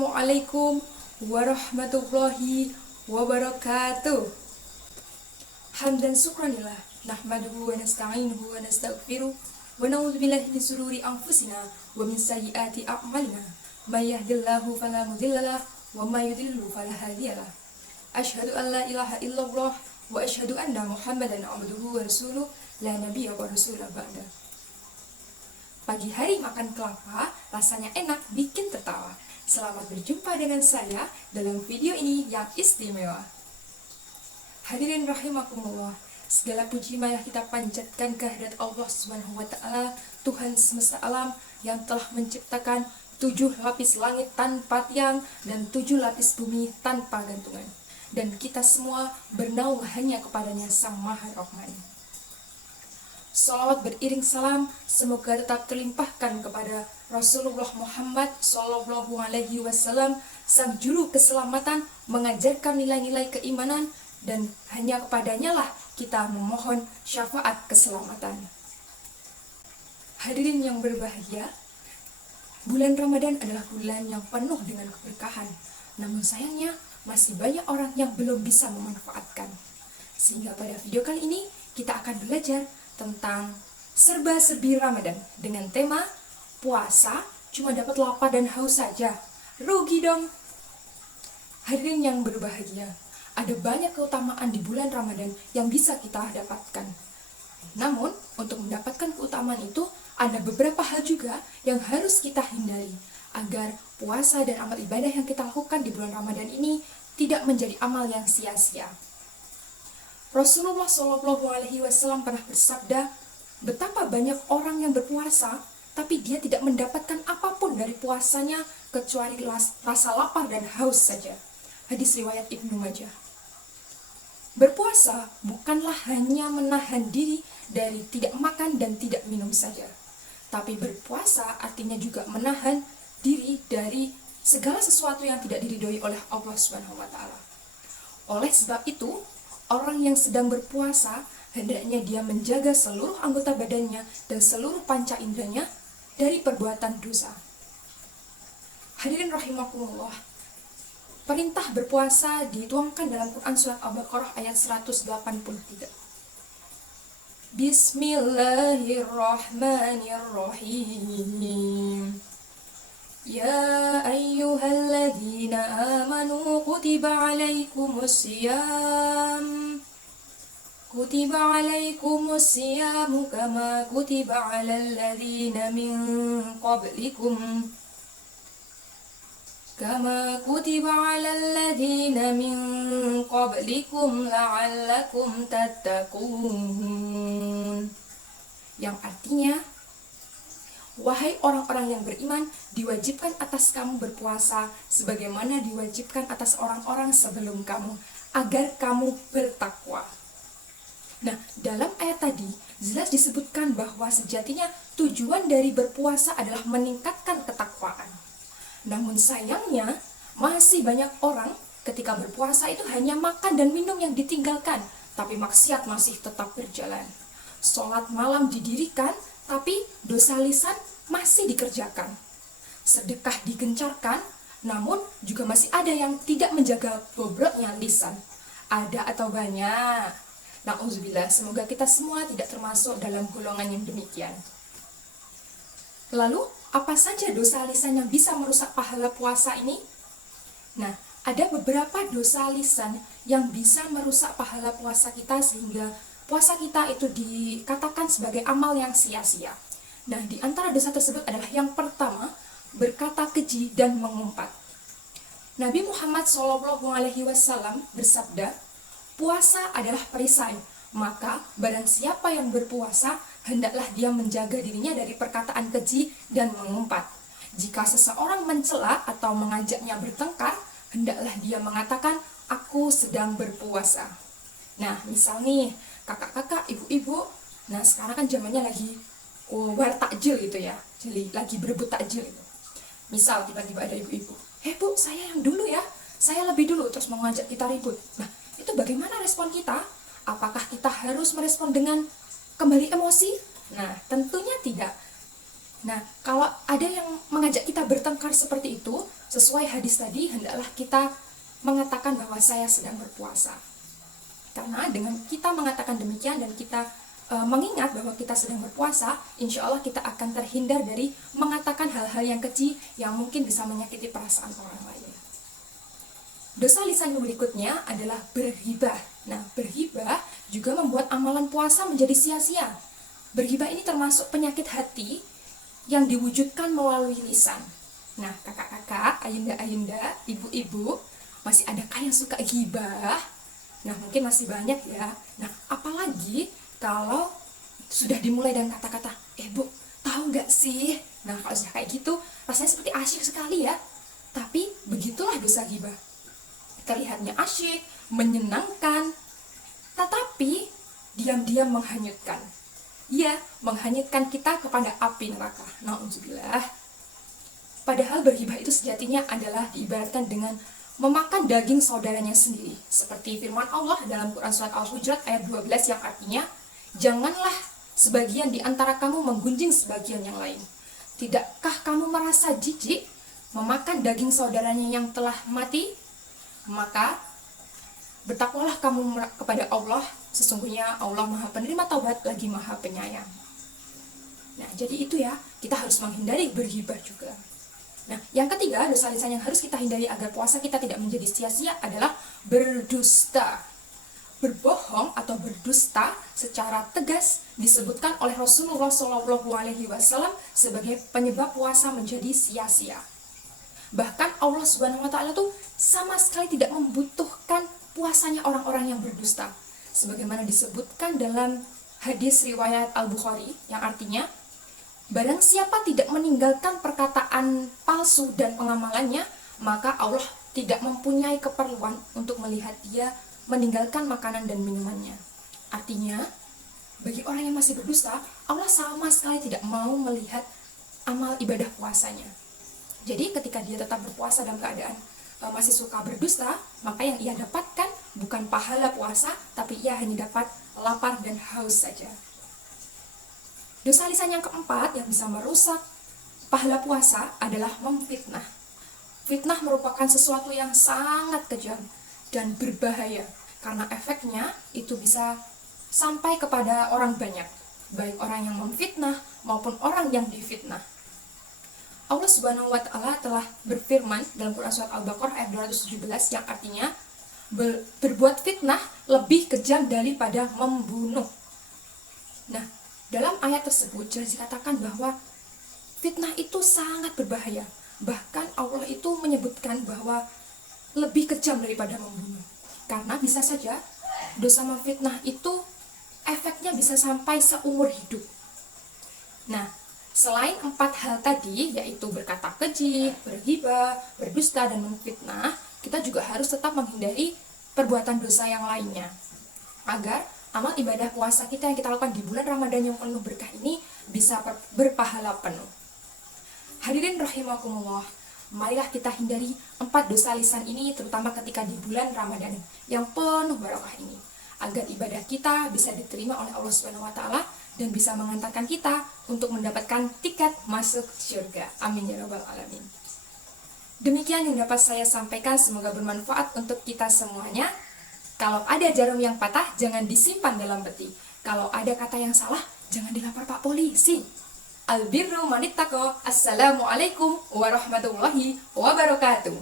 Assalamualaikum warahmatullahi wabarakatuh. Hamdan syukranillah, nahmaduhu wa nasta'inuhu wa nastaghfiruh wa na'udzu billahi min shururi anfusina wa min sayyiati a'malina. May yahdihillahu fala mudhillalah wa may yudhlil fala hadiyalah. Asyhadu an la ilaha illallah wa asyhadu anna Muhammadan abduhu wa rasuluh, la nabiyya wa rasulah ba'da. Pagi hari makan kelapa, rasanya enak, bikin tertawa. Selamat berjumpa dengan saya dalam video ini yang istimewa. Hadirin rahimakumullah, segala puji maya kita panjatkan kehadirat Allah Subhanahu wa Ta'ala, Tuhan semesta alam yang telah menciptakan 7 lapis langit tanpa tiang dan 7 lapis bumi tanpa gantungan. Dan kita semua bernaung hanya kepadanya Sang Maha Rahman. Salawat beriring salam semoga tetap terlimpahkan kepada Rasulullah Muhammad Sallallahu Alaihi Wasallam, sang juru keselamatan, mengajarkan nilai-nilai keimanan, dan hanya kepadanya lah kita memohon syafaat keselamatan. Hadirin yang berbahagia, bulan Ramadan adalah bulan yang penuh dengan keberkahan. Namun sayangnya masih banyak orang yang belum bisa memanfaatkan. Sehingga pada video kali ini kita akan belajar tentang serba-serbi Ramadan dengan tema puasa cuma dapat lapar dan haus saja. Rugi dong. Hadirin yang berbahagia, ada banyak keutamaan di bulan Ramadan yang bisa kita dapatkan. Namun, untuk mendapatkan keutamaan itu, ada beberapa hal juga yang harus kita hindari agar puasa dan amal ibadah yang kita lakukan di bulan Ramadan ini tidak menjadi amal yang sia-sia. Rasulullah Shallallahu Alaihi Wasallam pernah bersabda, betapa banyak orang yang berpuasa, tapi dia tidak mendapatkan apapun dari puasanya kecuali rasa lapar dan haus saja. Hadis riwayat Ibnu Majah. Berpuasa bukanlah hanya menahan diri dari tidak makan dan tidak minum saja, tapi berpuasa artinya juga menahan diri dari segala sesuatu yang tidak diridhoi oleh Allah Subhanahu wa Ta'ala. Oleh sebab itu, orang yang sedang berpuasa hendaknya dia menjaga seluruh anggota badannya dan seluruh panca inderanya dari perbuatan dosa. Hadirin rahimakumullah, perintah berpuasa dituangkan dalam Quran surat Al-Baqarah ayat 183. Bismillahirrahmanirrahim. Ya ayyuhalladzina amanu kutiba alaikumus siyamu kama kutiba alal ladzina min qablikum la'allakum tattaqun. Yang artinya, wahai orang-orang yang beriman, diwajibkan atas kamu berpuasa sebagaimana diwajibkan atas orang-orang sebelum kamu, agar kamu bertakwa. Nah, dalam ayat tadi jelas disebutkan bahwa sejatinya tujuan dari berpuasa adalah meningkatkan ketakwaan. Namun sayangnya, masih banyak orang ketika berpuasa itu hanya makan dan minum yang ditinggalkan, tapi maksiat masih tetap berjalan. Sholat malam didirikan, tapi dosa lisan masih dikerjakan. Sedekah digencarkan, namun juga masih ada yang tidak menjaga bobroknya lisan. Ada atau banyak? Na'udzubillah, semoga kita semua tidak termasuk dalam golongan yang demikian. Lalu, apa saja dosa lisan yang bisa merusak pahala puasa ini? Nah, ada beberapa dosa lisan yang bisa merusak pahala puasa kita sehingga puasa kita itu dikatakan sebagai amal yang sia-sia. Nah, di antara dosa tersebut adalah yang pertama, berkata keji dan mengumpat. Nabi Muhammad SAW bersabda, puasa adalah perisai, maka barang siapa yang berpuasa, hendaklah dia menjaga dirinya dari perkataan keji dan mengumpat. Jika seseorang mencela atau mengajaknya bertengkar, hendaklah dia mengatakan, aku sedang berpuasa. Nah, misal nih, kakak-kakak, ibu-ibu, nah sekarang kan zamannya lagi war takjil gitu ya, jadi lagi berebut takjil itu. Misal tiba-tiba ada ibu-ibu, Bu, saya yang dulu ya, saya lebih dulu, terus mau ngajak kita ribut. Nah, itu bagaimana respon kita? Apakah kita harus merespon dengan kembali emosi? Nah, tentunya tidak. Nah, kalau ada yang mengajak kita bertengkar seperti itu, sesuai hadis tadi, hendaklah kita mengatakan bahwa saya sedang berpuasa. Karena dengan kita mengatakan demikian dan kita mengingat bahwa kita sedang berpuasa, insya Allah kita akan terhindar dari mengatakan hal-hal yang keji yang mungkin bisa menyakiti perasaan orang lain. Dosa lisan berikutnya adalah berghibah. Nah, berghibah juga membuat amalan puasa menjadi sia-sia. Berghibah ini termasuk penyakit hati yang diwujudkan melalui lisan. Nah, kakak-kakak, ayunda-ayunda, ibu-ibu, masih adakah yang suka ghibah? Nah, mungkin masih banyak ya. Nah, apalagi kalau sudah dimulai dengan kata-kata, Bu, tahu nggak sih? Nah, kalau sudah kayak gitu, rasanya seperti asyik sekali ya. Tapi begitulah dosa ghibah. Terlihatnya asyik, menyenangkan, tetapi diam-diam menghanyutkan. Ia menghanyutkan kita kepada api neraka. Na'udzubillah. Padahal berghibah itu sejatinya adalah diibaratkan dengan memakan daging saudaranya sendiri. Seperti firman Allah dalam Quran Surat Al-Hujurat ayat 12 yang artinya, janganlah sebagian di antara kamu menggunjing sebagian yang lain. Tidakkah kamu merasa jijik memakan daging saudaranya yang telah mati? Maka bertakwalah kamu kepada Allah, sesungguhnya Allah Maha Penerima Taubat lagi Maha Penyayang. Nah, jadi itu ya, kita harus menghindari berghibah juga. Nah, yang ketiga, dosa lisan yang harus kita hindari agar puasa kita tidak menjadi sia-sia adalah berdusta. Berbohong atau berdusta secara tegas disebutkan oleh Rasulullah SAW sebagai penyebab puasa menjadi sia-sia. Bahkan Allah Subhanahu wa Ta'ala tuh sama sekali tidak membutuhkan puasanya orang-orang yang berdusta. Sebagaimana disebutkan dalam hadis riwayat Al-Bukhari yang artinya, barang siapa tidak meninggalkan perkataan palsu dan pengamalannya, maka Allah tidak mempunyai keperluan untuk melihat dia meninggalkan makanan dan minumannya. Artinya, bagi orang yang masih berdusta, Allah sama sekali tidak mau melihat amal ibadah puasanya. Jadi ketika dia tetap berpuasa dalam keadaan masih suka berdusta, maka yang ia dapatkan bukan pahala puasa, tapi ia hanya dapat lapar dan haus saja. Dosa lisan yang keempat yang bisa merusak pahala puasa adalah memfitnah. Fitnah merupakan sesuatu yang sangat kejam dan berbahaya, karena efeknya itu bisa sampai kepada orang banyak, baik orang yang memfitnah maupun orang yang difitnah. Allah Subhanahu wa Ta'ala telah berfirman dalam Quran Surat Al-Baqarah ayat 217 yang artinya, berbuat fitnah lebih kejam daripada membunuh. Nah, dalam ayat tersebut jelas dikatakan bahwa fitnah itu sangat berbahaya. Bahkan Allah itu menyebutkan bahwa lebih kejam daripada membunuh. Karena bisa saja dosa memfitnah itu efeknya bisa sampai seumur hidup. Nah, selain 4 hal tadi, yaitu berkata keji, berghibah, berdusta, dan memfitnah, kita juga harus tetap menghindari perbuatan dosa yang lainnya, agar amal ibadah puasa kita yang kita lakukan di bulan Ramadan yang penuh berkah ini bisa berpahala penuh. Hadirin rahimakumullah, marilah kita hindari 4 dosa lisan ini, terutama ketika di bulan Ramadan yang penuh barokah ini, agar ibadah kita bisa diterima oleh Allah Subhanahu wa Ta'ala dan bisa mengantarkan kita untuk mendapatkan tiket masuk surga. Amin ya rabbal alamin. Demikian yang dapat saya sampaikan, semoga bermanfaat untuk kita semuanya. Kalau ada jarum yang patah, jangan disimpan dalam peti. Kalau ada kata yang salah, jangan dilapor Pak Polisi. Albirru manittaqo. Assalamualaikum warahmatullahi wabarakatuh.